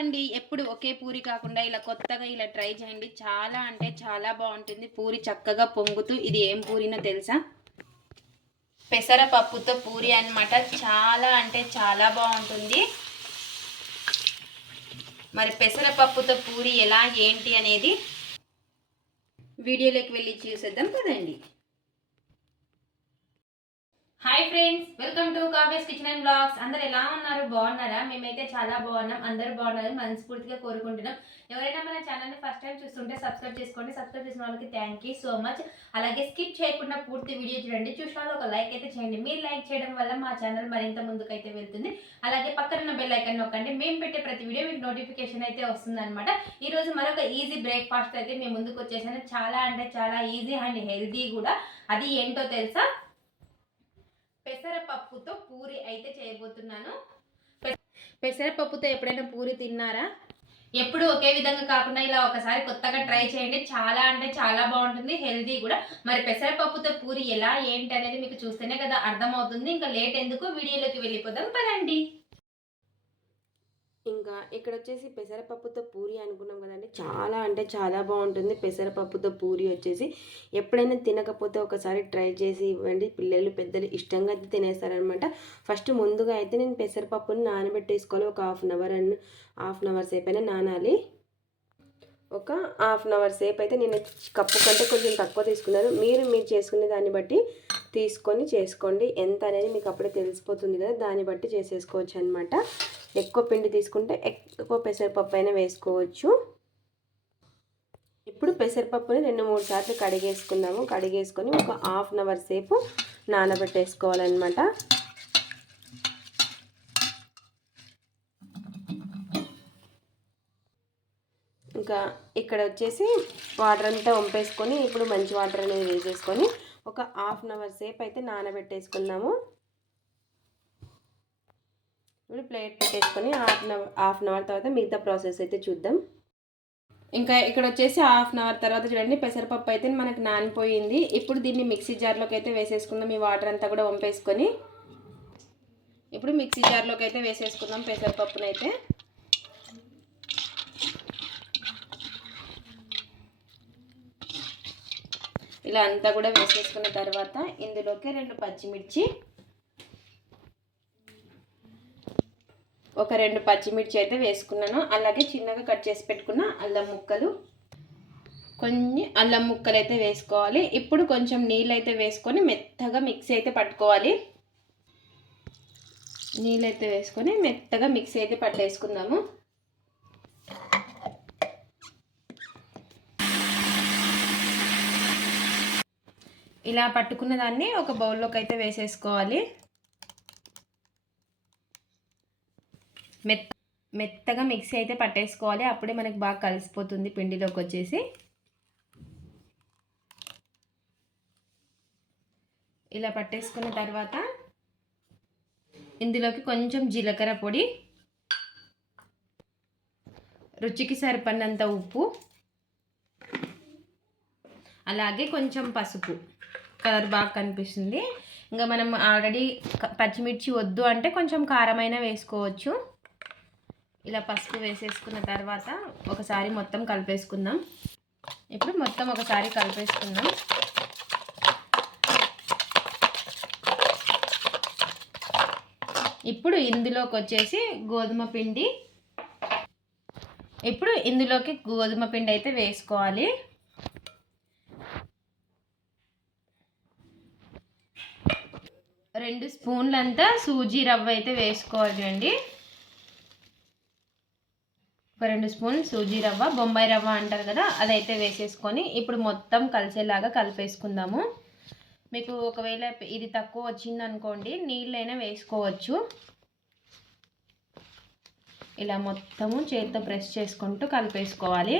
అండి ఎప్పుడు ఒకే పూరి కాకుండా ఇలా కొత్తగా ఇలా ట్రై చేయండి. చాలా అంటే చాలా బాగుంటుంది. పూరి చక్కగా పొంగుతూ ఇది ఏం పూరినో తెలుసా? పెసరపప్పుతో పూరి అన్నమాట. చాలా అంటే చాలా బాగుంటుంది. మరి పెసరపప్పుతో పూరి ఎలా ఏంటి అనేది వీడియోలోకి వెళ్ళి చూసేద్దాం. కదండి hi friends welcome to Kavya's kitchen and blogs అందరు ఎలా ఉన్నారు? బాగున్నారా? మేమైతే చాలా బాగున్నాం. అందరూ బాగున్నారని మనస్ఫూర్తిగా కోరుకుంటున్నాం. ఎవరైనా మన ఛానల్ని ఫస్ట్ టైం చూస్తుంటే సబ్స్క్రైబ్ చేసుకోండి. సబ్స్క్రైబ్ చేసిన వాళ్ళకి థ్యాంక్ యూ సో మచ్ అలాగే స్కిప్ చేయకుండా పూర్తి వీడియో చూడండి. చూసిన వాళ్ళు ఒక లైక్ అయితే చేయండి. మీరు లైక్ చేయడం వల్ల మా ఛానల్ మరింత ముందుకైతే వెళ్తుంది. అలాగే పక్కన ఉన్న బెల్ ఐకన్ నొక్కండి. మేము పెట్టే ప్రతి వీడియో మీకు నోటిఫికేషన్ అయితే వస్తుంది అనమాట ఈరోజు మరొక ఈజీ బ్రేక్ఫాస్ట్ అయితే మేము ముందుకు వచ్చేసాను. చాలా అంటే చాలా ఈజీ అండ్ హెల్దీ కూడా. అది ఏంటో తెలుసా? పెసరపప్పుతో పూరి అయితే చేయబోతున్నాను. పెసరపప్పుతో ఎప్పుడైనా పూరి తిన్నారా? ఎప్పుడు ఒకే విధంగా కాకుండా ఇలా ఒకసారి కొత్తగా ట్రై చేయండి. చాలా అంటే చాలా బాగుంటుంది హెల్దీ కూడా. మరి పెసరపప్పుతో పూరి ఎలా ఏంటి అనేది మీకు చూస్తేనే కదా అర్థమవుతుంది. ఇంకా లేట్ ఎందుకు? వీడియోలోకి వెళ్ళిపోదాం పదండి. ఇంకా ఇక్కడ వచ్చేసి పెసరపప్పుతో పూరి అనుకున్నాం కదండి. చాలా అంటే చాలా బాగుంటుంది. పెసరపప్పుతో పూరి వచ్చేసి ఎప్పుడైనా తినకపోతే ఒకసారి ట్రై చేసి ఇవ్వండి. పిల్లలు పెద్దలు ఇష్టంగా అయితే తినేస్తారనమాట. ఫస్ట్ ముందుగా అయితే నేను పెసరపప్పుని నానబెట్టేసుకోవాలి. ఒక half an hour and half an hour సేపు అయినా నానాలి. ఒక హాఫ్ అన్ అవర్ సేపు అయితే నేను కప్పు కంటే కొంచెం తక్కువ తీసుకున్నారు మీరు మీరు చేసుకునే దాన్ని బట్టి తీసుకొని చేసుకోండి. ఎంత అనేది మీకు అప్పుడే తెలిసిపోతుంది కదా. దాన్ని బట్టి చేసేసుకోవచ్చు అనమాట ఎక్కువ పిండి తీసుకుంటే ఎక్కువ పెసరపప్పు అయినా వేసుకోవచ్చు. ఇప్పుడు పెసరపప్పుని రెండు మూడు సార్లు కడిగేసుకుందాము. కడిగేసుకొని ఒక హాఫ్ అన్ అవర్ సేపు నానబెట్టేసుకోవాలన్నమాట. ఇంకా ఇక్కడ వచ్చేసి వాటర్ అంతా వంపేసుకొని ఇప్పుడు మంచి వాటర్ అనేది వేసేసుకొని ఒక హాఫ్ అన్ అవర్ సేపు అయితే నానబెట్టేసుకుందాము. ఇప్పుడు ప్లేట్ పెట్టేసుకొని half an hour half an hour తర్వాత మిగతా ప్రాసెస్ అయితే చూద్దాం. ఇంకా ఇక్కడ వచ్చేసి హాఫ్ అన్ అవర్ తర్వాత చూడండి పెసరపప్పు అయితే మనకు నానిపోయింది. ఇప్పుడు దీన్ని మిక్సీ జార్లోకి అయితే వేసేసుకుందాం. ఈ వాటర్ అంతా కూడా వంపేసుకొని. ఇప్పుడు మిక్సీ జార్లోకి అయితే వేసేసుకుందాం పెసరపప్పునైతే. ఇలా అంతా కూడా వేసేసుకున్న తర్వాత ఇందులోకి రెండు పచ్చిమిర్చి ఒక రెండు పచ్చిమిర్చి అయితే వేసుకున్నాను. అలాగే చిన్నగా కట్ చేసి పెట్టుకున్న అల్లం ముక్కలు. కొన్ని అల్లం ముక్కలు అయితే వేసుకోవాలి. ఇప్పుడు కొంచెం నీళ్ళు అయితే వేసుకొని మెత్తగా మిక్సీ అయితే పట్టుకోవాలి. నీళ్ళు అయితే వేసుకొని మెత్తగా మిక్సీ అయితే పట్టేసుకుందాము. ఇలా పట్టుకున్న దాన్ని ఒక బౌల్లోకి అయితే వేసేసుకోవాలి. మెత్ మెత్తగా మిక్సీ అయితే పట్టేసుకోవాలి. అప్పుడే మనకి బాగా కలిసిపోతుంది పిండిలోకి వచ్చేసి. ఇలా పట్టేసుకున్న తర్వాత ఇందులోకి కొంచెం జీలకర్ర పొడి రుచికి సరిపడినంత ఉప్పు అలాగే కొంచెం పసుపు. కలర్ బాగా కనిపిస్తుంది. ఇంకా మనం ఆల్రెడీ పచ్చిమిర్చి వద్దు అంటే కొంచెం కారమైన వేసుకోవచ్చు. ఇలా పసుపు వేసేసుకున్న తర్వాత ఒకసారి మొత్తం కలిపేసుకుందాం. ఇప్పుడు మొత్తం ఒకసారి కలిపేసుకుందాం. ఇప్పుడు ఇందులోకి వచ్చేసి గోధుమ పిండి. ఇప్పుడు ఇందులోకి గోధుమ పిండి అయితే వేసుకోవాలి. రెండు స్పూన్లంతా సూజీ రవ్వ అయితే వేసుకోవాలి అండి. ఒక రెండు స్పూన్ సూజీ రవ్వ బొంబాయి రవ్వ అంటారు కదా అదైతే వేసేసుకొని ఇప్పుడు మొత్తం కలిసేలాగా కలిపేసుకుందాము. మీకు ఒకవేళ ఇది తక్కువ వచ్చింది అనుకోండి నీళ్ళైనా వేసుకోవచ్చు. ఇలా మొత్తము చేతితో ప్రెస్ చేసుకుంటూ కలిపేసుకోవాలి.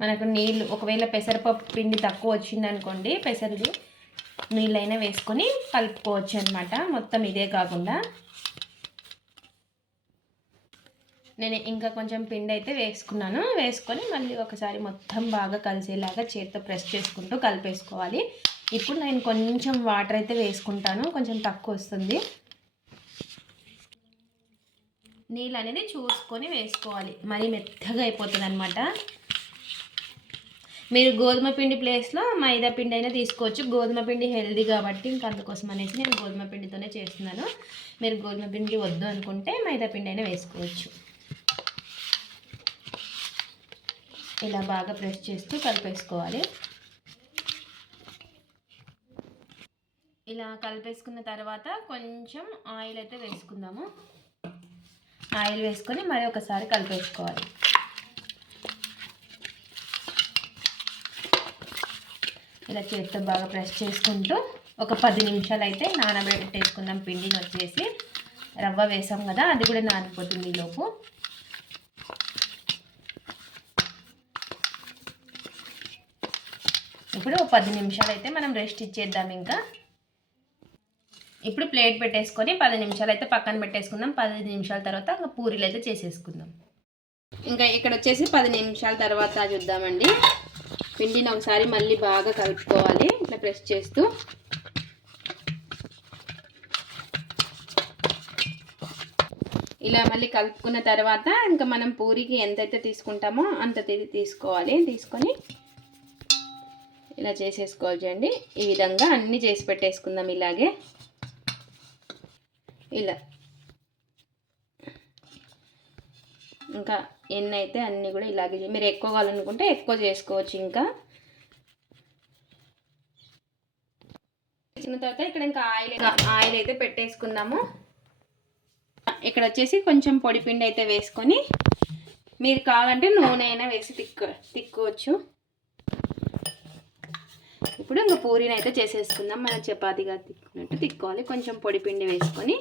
మనకు నీళ్ళు ఒకవేళ పెసరపప్పు పిండి తక్కువ వచ్చింది అనుకోండి పెసరులు నీళ్ళైనా వేసుకొని కలుపుకోవచ్చు అనమాట మొత్తం ఇదే కాకుండా. నేను ఇంకా కొంచెం పిండి అయితే వేసుకున్నాను. వేసుకొని మళ్ళీ ఒకసారి మొత్తం బాగా కలిసేలాగా చేతితో ప్రెస్ చేసుకుంటూ కలిపేసుకోవాలి. ఇప్పుడు నేను కొంచెం వాటర్ అయితే వేసుకుంటాను. కొంచెం తక్కువ వస్తుంది. నీళ్ళు అనేది చూసుకొని వేసుకోవాలి. మరీ మెత్తగా అయిపోతుంది అనమాట మీరు గోధుమ పిండి ప్లేస్లో మైదా పిండి అయినా తీసుకోవచ్చు. గోధుమ పిండి హెల్దీ కాబట్టి ఇంకా అందుకోసం అనేసి నేను గోధుమ పిండితోనే చేస్తున్నాను. మీరు గోధుమ పిండి వద్దు అనుకుంటే మైదా పిండి అయినా వేసుకోవచ్చు. ఇలా బాగా ప్రెస్ చేస్తూ కలిపేసుకోవాలి. ఇలా కలిపేసుకున్న తర్వాత కొంచెం ఆయిల్ అయితే వేసుకుందాము. ఆయిల్ వేసుకొని మరి ఒకసారి కలిపేసుకోవాలి. ఇలా చేతితో బాగా ప్రెస్ చేసుకుంటూ ఒక పది నిమిషాలు అయితే నానబెట్టేసుకుందాం పిండిని వచ్చేసి. రవ్వ వేసాం కదా అది కూడా నానిపోతుంది ఈలోపు ఇప్పుడు ఒక పది నిమిషాలు అయితే మనం రెస్ట్ ఇచ్చేద్దాం ఇంకా. ఇప్పుడు ప్లేట్ పెట్టేసుకొని పది నిమిషాలు అయితే పక్కన పెట్టేసుకుందాం. పది నిమిషాల తర్వాత ఇంకా పూరీలు అయితే చేసేసుకుందాం. ఇంకా ఇక్కడ వచ్చేసి పది నిమిషాల తర్వాత చూద్దామండి. పిండిని ఒకసారి మళ్ళీ బాగా కలుపుకోవాలి. ఇట్లా ప్రెస్ చేస్తూ. ఇలా మళ్ళీ కలుపుకున్న తర్వాత ఇంకా మనం పూరికి ఎంతైతే తీసుకుంటామో అంత తీసుకోవాలి. తీసుకొని ఇలా చేసేసుకోవాలి చూడండి. ఈ విధంగా అన్నీ చేసి పెట్టేసుకుందాం ఇలాగే. ఇలా. ఇంకా ఎన్ని అయితే అన్నీ కూడా ఇలాగే మీరు ఎక్కువ కావాలనుకుంటే ఎక్కువ చేసుకోవచ్చు ఇంకా. ఇచ్చిన తర్వాత ఇక్కడ ఇంకా ఆయిల్ ఆయిల్ అయితే పెట్టేసుకుందాము. ఇక్కడ వచ్చేసి కొంచెం పొడి పిండి అయితే వేసుకొని మీరు కావాలంటే నూనె అయినా వేసి తిక్కు తిక్కోవచ్చు. ఇప్పుడు ఇంకా పూరీని అయితే చేసేసుకుందాం. మనం చపాతీగా తిక్కున్నట్టు తిక్కోవాలి. కొంచెం పొడి పిండి వేసుకొని.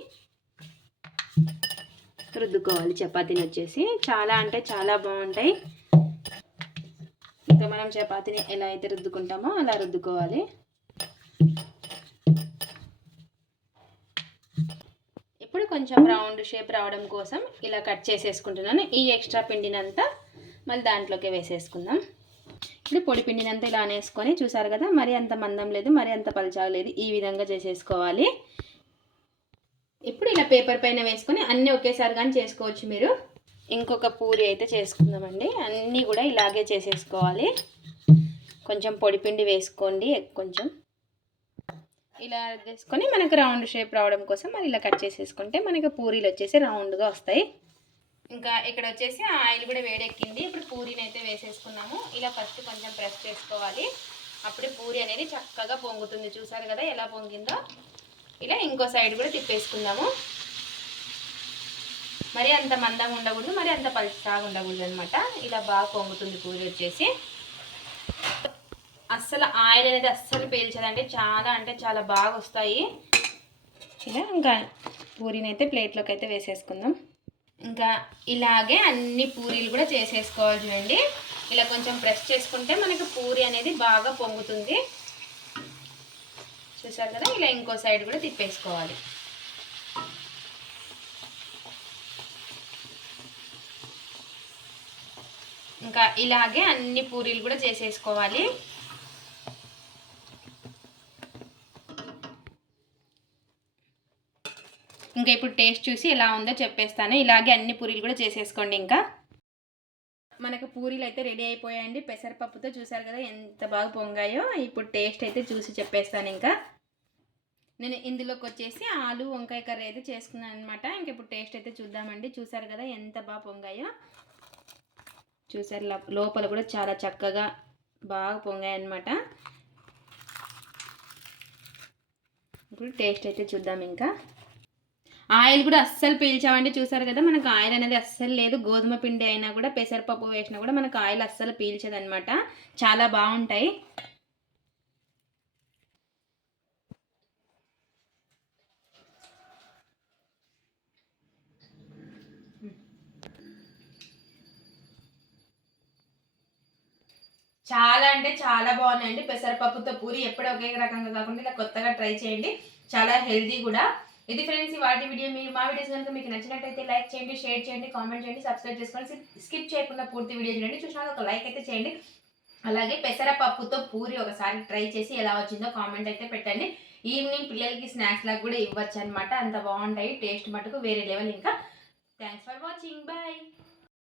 రుద్దుకోవాలి. చపాతీని వచ్చేసి చాలా అంటే చాలా బాగుంటాయి. ఇంకా మనం చపాతీని ఎలా అయితే రుద్దుకుంటామో అలా రుద్దుకోవాలి. ఇప్పుడు కొంచెం రౌండ్ షేప్ రావడం కోసం ఇలా కట్ చేసేసుకుంటున్నాను. ఈ ఎక్స్ట్రా పిండినంతా మళ్ళీ దాంట్లోకి వేసేసుకుందాం. ఇప్పుడు పొడి పిండినంతా ఇలా అనేసుకొని చూసారు కదా మరి అంత మందం లేదు మరి అంత పలచాగలేదు ఈ విధంగా చేసేసుకోవాలి. ఇప్పుడు ఇలా పేపర్ పైన వేసుకొని అన్నీ ఒకేసారి కానీ చేసుకోవచ్చు మీరు. ఇంకొక పూరి అయితే చేసుకుందామండి. అన్నీ కూడా ఇలాగే చేసేసుకోవాలి. కొంచెం పొడిపిండి వేసుకోండి కొంచెం. ఇలా వేసుకొని మనకు రౌండ్ షేప్ రావడం కోసం మరి ఇలా కట్ చేసేసుకుంటే మనకి పూరీలు వచ్చేసి రౌండ్గా వస్తాయి. ఇంకా ఇక్కడ వచ్చేసి ఆయిల్ కూడా వేడెక్కింది. ఇప్పుడు పూరీని అయితే వేసేసుకున్నాము. ఇలా ఫస్ట్ కొంచెం ప్రెస్ చేసుకోవాలి. అప్పుడే పూరి అనేది చక్కగా పొంగుతుంది. చూసారు కదా ఎలా పొంగిందో? ఇలా ఇంకో సైడ్ కూడా తిప్పేసుకుందాము. మరి అంత మందంగా ఉండకూడదు మరి అంత పలుచగా ఉండకూడదు అనమాట ఇలా బాగా పొంగుతుంది పూరి వచ్చేసి. అస్సలు ఆయిల్ అనేది అస్సలు పీల్చదండి. చాలా అంటే చాలా బాగా వస్తాయి. ఇలా ఇంకా పూరినైతే ప్లేట్లోకి అయితే వేసేసుకుందాం. ఇంకా ఇలాగే అన్ని పూరీలు కూడా చేసేసుకోవాలి చూడండి. ఇలా కొంచెం ప్రెస్ చేసుకుంటే మనకి పూరి అనేది బాగా పొంగుతుంది. చూసారు కదా ఇలా ఇంకో సైడ్ కూడా తిప్పేసుకోవాలి. ఇంకా ఇలాగే అన్ని పూరీలు కూడా చేసేసుకోవాలి. ఇంకా ఇప్పుడు టేస్ట్ చూసి ఎలా ఉందో చెప్పేస్తాను. ఇలాగే అన్ని పూరీలు కూడా చేసేసుకోండి ఇంకా. మనకు పూరీలు అయితే రెడీ అయిపోయాయండి. పెసరపప్పుతో చూసారు కదా ఎంత బాగా పొంగాయో. ఇప్పుడు టేస్ట్ అయితే చూసి చెప్పేస్తాను ఇంకా. నేను ఇందులోకి వచ్చేసి ఆలు వంకాయ కర్రీ అయితే చేసుకున్నాను అనమాట ఇంక ఇప్పుడు టేస్ట్ అయితే చూద్దామండి. చూసారు కదా ఎంత బాగా పొంగాయో. చూసారు లోపల కూడా చాలా చక్కగా బాగా పొంగాయి అనమాట ఇప్పుడు టేస్ట్ అయితే చూద్దాం ఇంకా. ఆయిల్ కూడా అస్సలు పీల్చామండి. చూసారు కదా మనకు ఆయిల్ అనేది అస్సలు లేదు. గోధుమ పిండి అయినా కూడా పెసరపప్పు వేసినా కూడా మనకు ఆయిల్ అస్సలు పీల్చదనమాట చాలా బాగుంటాయి. చాలా అంటే చాలా బాగున్నాయండి. పెసరపప్పుతో పూరి ఎప్పుడు ఒకే రకంగా కాకుండా ఇలా కొత్తగా ట్రై చేయండి. చాలా హెల్దీ కూడా. ఇది ఫ్రెండ్స్ ఈ వాటి వీడియో మీరు మా వీడియోస్ కనుక మీకు నచ్చినట్టయితే లైక్ చేయండి షేర్ చేయండి కామెంట్ చేయండి సబ్స్క్రైబ్ చేసుకోండి స్కిప్ చేయకుండా పూర్తి వీడియో చూడండి. చూసిన ఒక లైక్ అయితే చేయండి. అలాగే పెసరపప్పుతో పూరి ఒకసారి ట్రై చేసి ఎలా వచ్చిందో కామెంట్ అయితే పెట్టండి. ఈవినింగ్ పిల్లలకి స్నాక్స్ లాగా కూడా ఇవ్వచ్చు అనమాట అంత బాగుంటాయి టేస్ట్ మటుకు వేరే లెవెల్ ఇంకా. Thanks for watching. బాయ్.